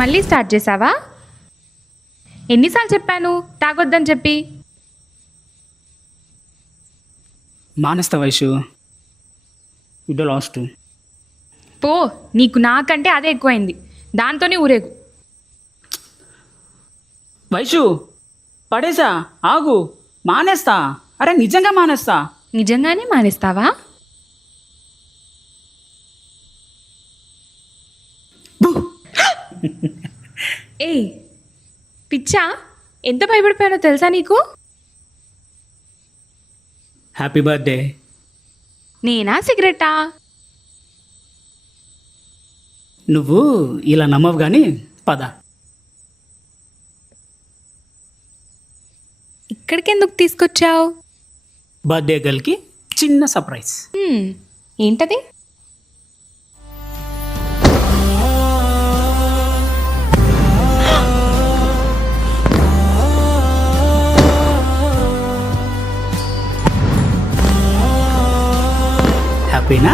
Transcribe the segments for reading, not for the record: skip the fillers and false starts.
మళ్ళీ స్టార్ట్ చేసావా? ఎన్నిసార్లు చెప్పాను తాగొద్దని చెప్పి? మానేస్తా వైషు, ఇదో లాస్ట్. పో, నీకు నాకంటే అదే ఎక్కువైంది. దాంతోనే ఊరేగు. వైషు పడేసా, ఆగు, మానేస్తా. అరే నిజంగా మానేస్తా. నిజంగానే మానేస్తావా? ఏయ్ పిచ్చా, ఎంత భయపడిపోయానో తెలుసా నీకు? Happy birthday. నేనా సిగరెట్టా? నువ్వు ఇలా నమ్మవు కానీ పద. ఇక్కడికి ఎందుకు తీసుకొచ్చావు? బర్త్డే గర్ల్కి చిన్న సర్ప్రైజ్. ఏంటది? హ్యాపీనా?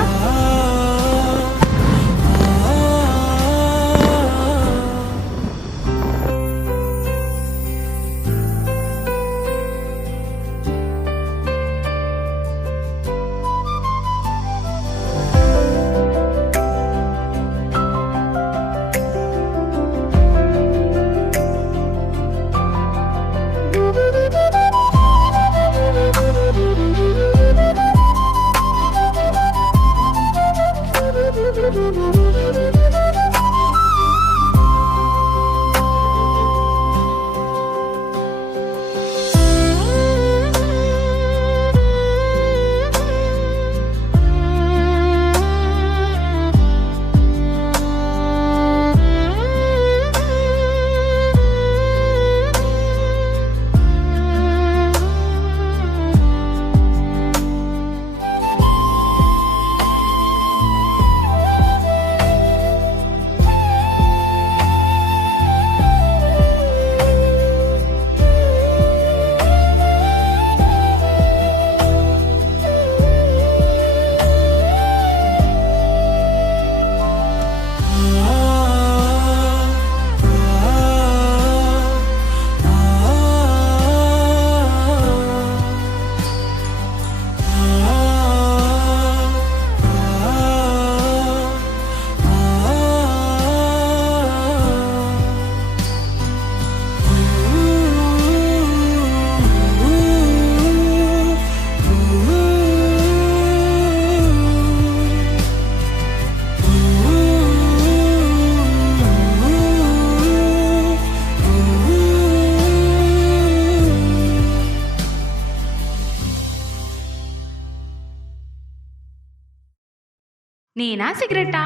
నేనా సిగరెట్టా?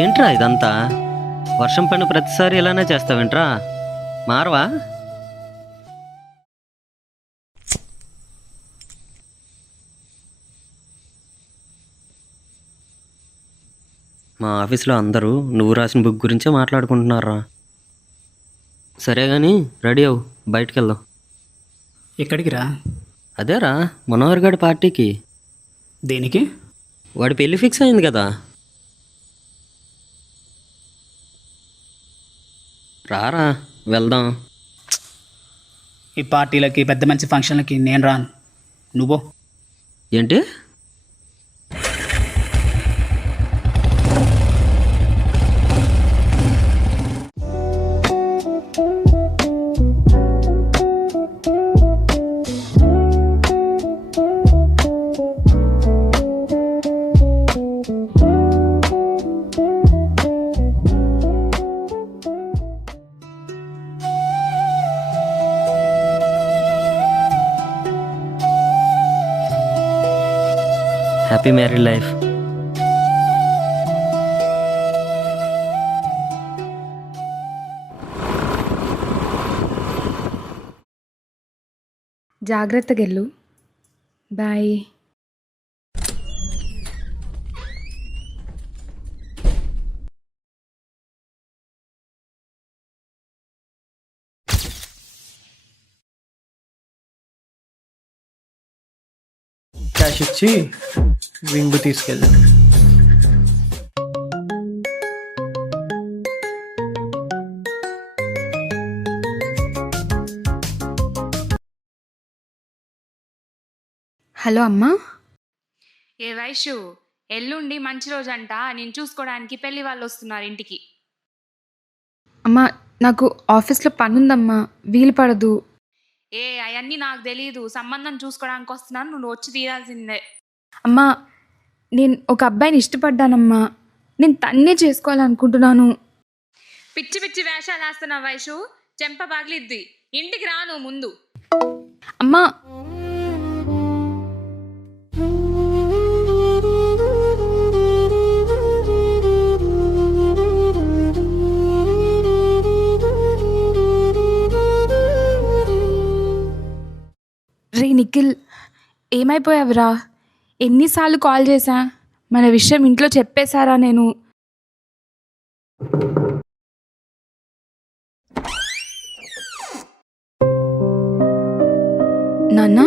ఏంట్రా ఇదంతా? వర్షం పడిన ప్రతిసారి ఇలానే చేస్తావేంట్రా? మారవా? మా ఆఫీస్లో అందరూ నువ్వు రాసిన బుక్ గురించే మాట్లాడుకుంటున్నారా. సరే కానీ రెడీ అవ్వు, బయటికి వెళ్దాం. ఎక్కడికి రా? అదేరా మనోహర్ గారి పార్టీకి. దేనికి? వాడి పెళ్ళి ఫిక్స్ అయింది కదా. రారా వెళ్దాం. ఈ పార్టీలకి పెద్ద మంచి ఫంక్షన్లకి నేను రాను, నువ్వు. ఏంటి? Happy married life. జాగ్రత్తగా వెళ్ళు. బాయ్. క్యాష్ ఇచ్చి వింగ్ తీసుకెళ్ళు. హలో అమ్మా. ఏ వైషు, ఎల్లుండి మంచి రోజంట, నేను చూసుకోవడానికి పెళ్లి వాళ్ళు వస్తున్నారు ఇంటికి. అమ్మా నాకు ఆఫీస్లో పని ఉందమ్మా, వీలు పడదు. అవన్నీ నాకు తెలియదు, సంబంధం చూసుకోవడానికి వస్తున్నాను, నువ్వు వచ్చి తీరాల్సిందే. అమ్మా నేను ఒక అబ్బాయిని ఇష్టపడ్డానమ్మా, నేను తన్నే చేసుకోవాలనుకుంటున్నాను. పిచ్చి పిచ్చి వేషాలు వేస్తున్నావు వైషు, చెంప పగిలిద్ది. ఇంటికి రా నువ్వు ముందు. అమ్మా రే నిఖిల్, ఏమైపోయావురా? ఎన్నిసార్లు కాల్ చేశా, మన విషయం ఇంట్లో చెప్పేశారా? నేను నాన్న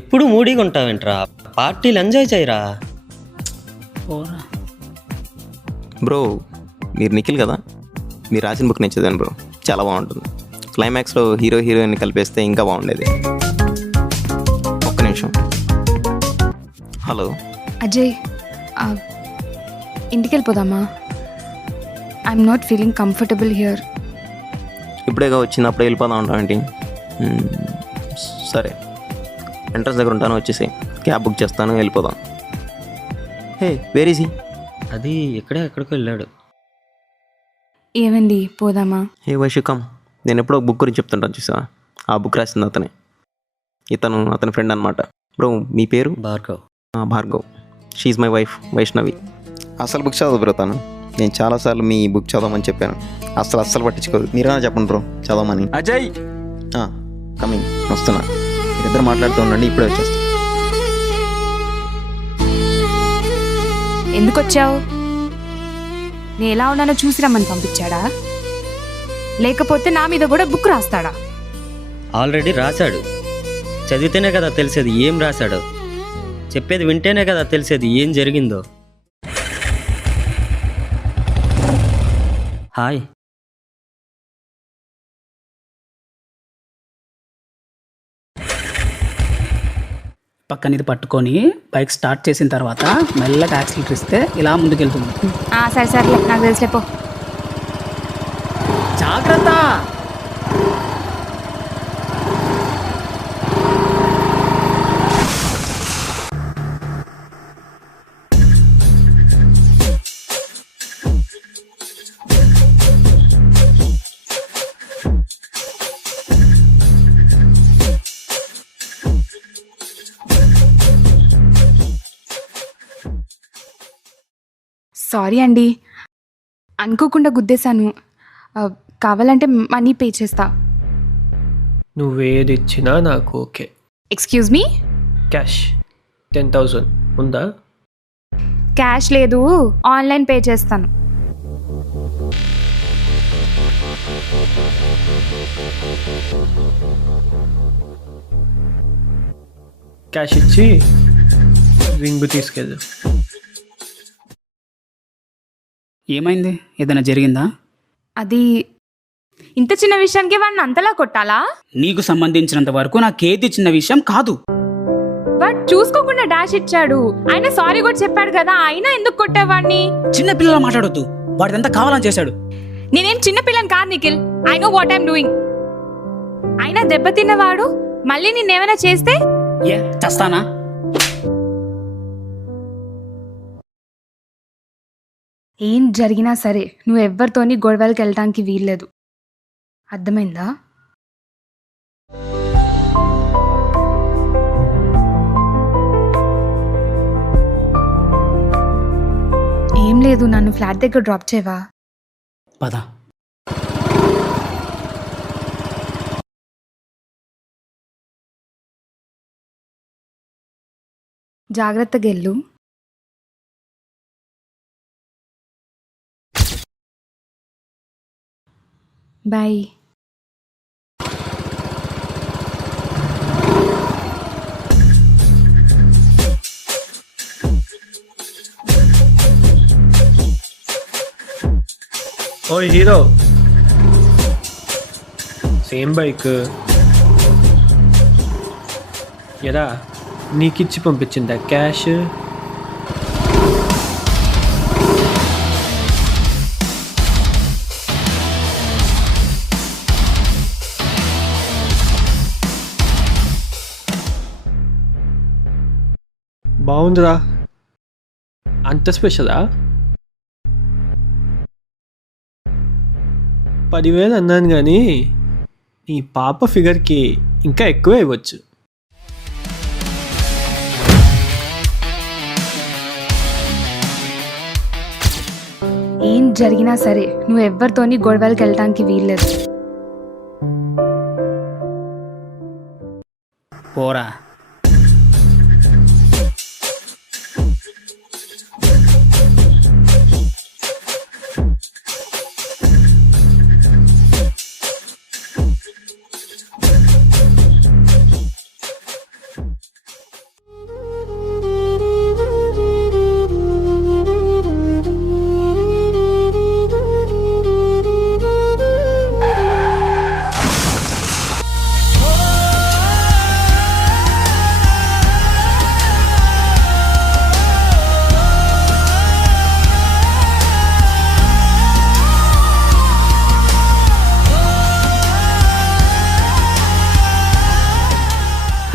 ఎప్పుడు మూడీగా ఉంటావేంట్రా? పార్టీలు ఎంజాయ్ చేయరా. పోరా. బ్రో మీరు నిఖిల్ కదా, మీరు రాసిన బుక్ నేను చదివాను బ్రో, చాలా బాగుంటుంది. క్లైమాక్స్లో హీరో హీరోయిన్ కలిపేస్తే ఇంకా బాగుండేది. ఒక్క నిమిషం. హలో అజయ్, ఇంటికి వెళ్ళిపోదామా? I'm not feeling comfortable here. ఇప్పుడేగా వచ్చింది, అప్పుడే వెళ్ళిపోదాం ఉంటాం ఏంటి? సరే, ఎంట్రన్స్ దగ్గర ఉంటాను, వచ్చేసి క్యాబ్ బుక్ చేస్తాను, వెళ్ళిపోదాం. హే వేర్ ఈజ్ హీ? అది ఎక్కడికో వెళ్ళాడు. ఏమండి, పోదామా? హే వైషుకం, నేను ఎప్పుడో బుక్ గురించి చెప్తుంటాను చూసా, ఆ బుక్ రాసింది అతనే. ఇతను అతని ఫ్రెండ్ అనమాట. బ్రో మీ పేరు? Bhargav. Bhargav. She my wife Vaishnavi. అసలు బుక్ చదవదు బ్రో తను. నేను చాలాసార్లు మీ బుక్ చదవమని చెప్పాను, అస్సలు పట్టించుకోదు. మీరైనా చెప్పండి బ్రో చదవమని. అజయ్ కమింగ్, వస్తున్నా. మీరిద్దరు మాట్లాడుతూ ఉండండి, ఇప్పుడే వచ్చేస్తా. ఎందుకు వచ్చావు? నేను ఎలా ఉన్నానో చూసి రమ్మని పంపించాడా? లేకపోతే నా మీద కూడా బుక్ రాస్తాడా? ఆల్రెడీ రాశాడు. చదివితేనే కదా తెలిసేది ఏం రాశాడో. చెప్పేది వింటేనే కదా తెలిసేది ఏం జరిగిందో. హాయ్. పక్కన పట్టుకొని బైక్ స్టార్ట్ చేసిన తర్వాత మెల్లగా యాక్సిలేటర్ ఇస్తే ఇలా ముందుకెళ్తుంది. సరే సర్లే, నాకు తెలిసిపో. జాగ్రత్త. సారీ అండి, అనుకోకుండా గుద్దేశాను. కావాలంటే మనీ పే చేస్తా. నువ్వేది ఇచ్చినా నాకు ఓకే. Excuse me? క్యాష్ 10,000 ఉందా? క్యాష్ లేదు, ఆన్లైన్ పే చేస్తాను. క్యాష్ ఇచ్చి వింగ్ తీసుకెళ్ళు. ఏమైంది? ఏదైనా జరిగిందా? అది ఇంత చిన్న విషయానికి వాడిని అంతలా కొట్టాలా? నీకు సంబంధించినంత వరకు నాకేది చిన్న విషయం కాదు. వాడు చూసుకోకుండా డాష్ ఇచ్చాడు, ఆయన సారీ కూడా చెప్పాడు కదా, అయినా ఎందుకు కొట్టేవాడిని? చిన్న పిల్లల మాట్లాడొద్దు, వాడిదంతా కావాలని చేశాడు. నేనేం చిన్న పిల్లని కాదు Nikhil, I know what I'm doing. అయినా దెబ్బతిన్నవాడు మళ్ళీ నిన్నేమైనా చేస్తే? ఏ చస్తానా? ఏం జరిగినా సరే నువ్వు ఎవ్వరితోని గొడవలకి వెళ్ళడానికి వీల్లేదు, అర్థమైందా? ఏం లేదు, నన్ను ఫ్లాట్ దగ్గర డ్రాప్ చేయవా? పద. జాగ్రత్తగా వెళ్ళు. బాయ్. ఓయ్ హీరో, సేమ్ బైక్ ఎరా నీకిచ్చి పంపించిందా క్యాష్? బాగుందిరా, అంత స్పెషలా? 10,000 అన్నాను కానీ నీ పాప ఫిగర్కి ఇంకా ఎక్కువే ఇవ్వచ్చు. ఏం జరిగినా సరే నువ్వు ఎవరితోని గొడవలకి వెళ్ళటానికి వీల్లేదు. పోరా.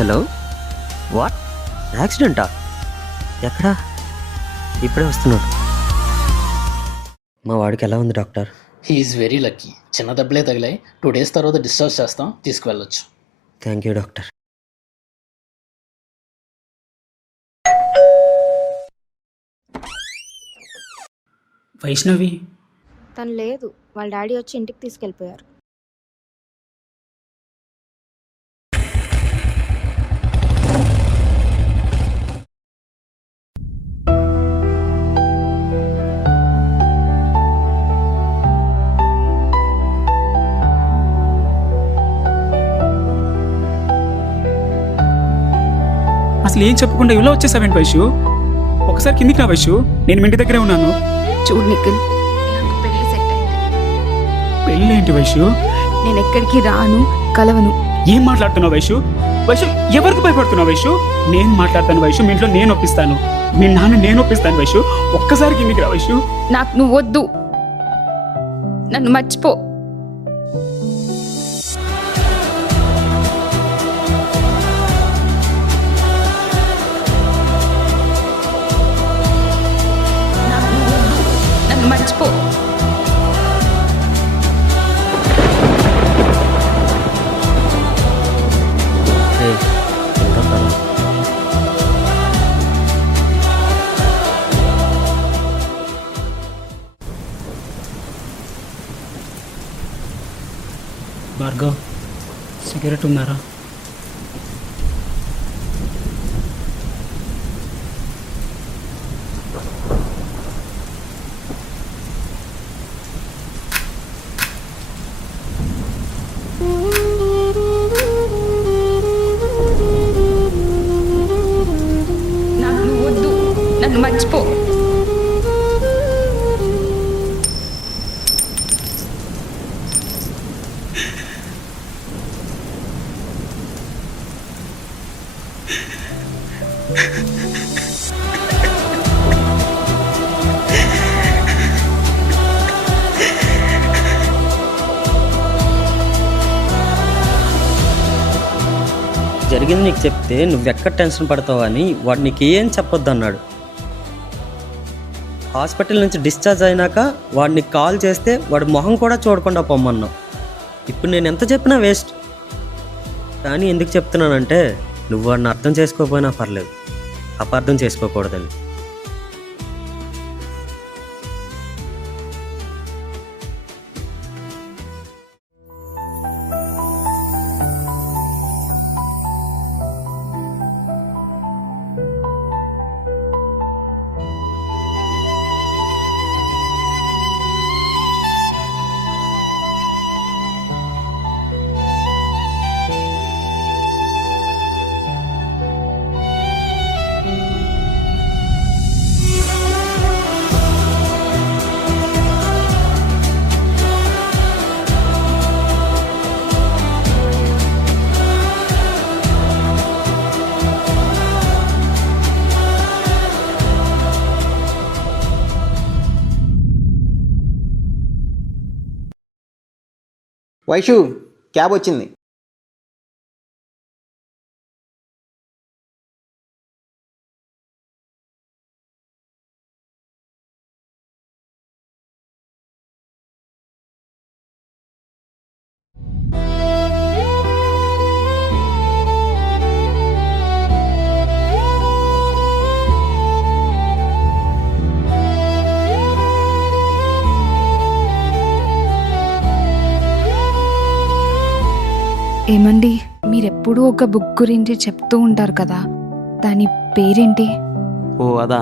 Hello, what? యాక్సిడెంటా? ఎక్కడా? ఇప్పుడే వస్తున్నాడు. మా వాడికి ఎలా ఉంది డాక్టర్? He's very lucky. చిన్న దెబ్బలే తగిలాయి. 2 days తర్వాత డిశ్చార్జ్ చేస్తాం, తీసుకువెళ్ళొచ్చు. Thank you doctor. వైష్ణవి తను లేదు, వాళ్ళ డాడీ వచ్చి ఇంటికి తీసుకెళ్ళిపోయారు. అసలు ఏం చెప్పకుండా ఇలా వచ్చేసావేంటి వైషు? ఒకసారి కిందికి రా వైషు, నేను మీ ఇంటి దగ్గరే ఉన్నాను. చూడు నిఖిల్, నాకు పెళ్లి సెట్ అయింది. పెళ్ళి ఏంటి వైషు? నేను ఎక్కడికి రాను, కలవను. ఏం మాట్లాడుతున్నావు వైషు? వైషు, ఎవరికి భయపడుతున్నావు వైషు? నేను మాట్లాడతాను వైషు, మీ ఇంట్లో నేను ఒప్పిస్తాను, మీ నాన్న నేను ఒప్పిస్తాను వైషు. ఒక్కసారి కిందికి రా వైషు. నాకు నువ్వు వద్దు, నన్ను మర్చిపో. మర్చిపో. భార్గవ్, సిగరెట్ ఉన్నారా? నాకు నువ్వు వద్దు, నన్ను మర్చిపో. జరిగింది నీకు చెప్తే నువ్వెక్కడ టెన్షన్ పడతావు అని వాడు నీకు ఏం చెప్పొద్దు అన్నాడు. హాస్పిటల్ నుంచి డిశ్చార్జ్ అయినాక వాడిని కాల్ చేస్తే వాడి మొహం కూడా చూడకుండా పొమ్మన్నావు. ఇప్పుడు నేను ఎంత చెప్పినా వేస్ట్. కానీ ఎందుకు చెప్తున్నానంటే నువ్వు వాడిని అర్థం చేసుకోకపోయినా పర్లేదు, అపార్థం చేసుకోకూడదని. వైషు క్యాబ్ వచ్చింది. ఏమండి, మీరెప్పుడూ ఒక బుక్ గురించి చెప్తూ ఉంటారు కదా, దాని పేరేంటి? ఓ అదా,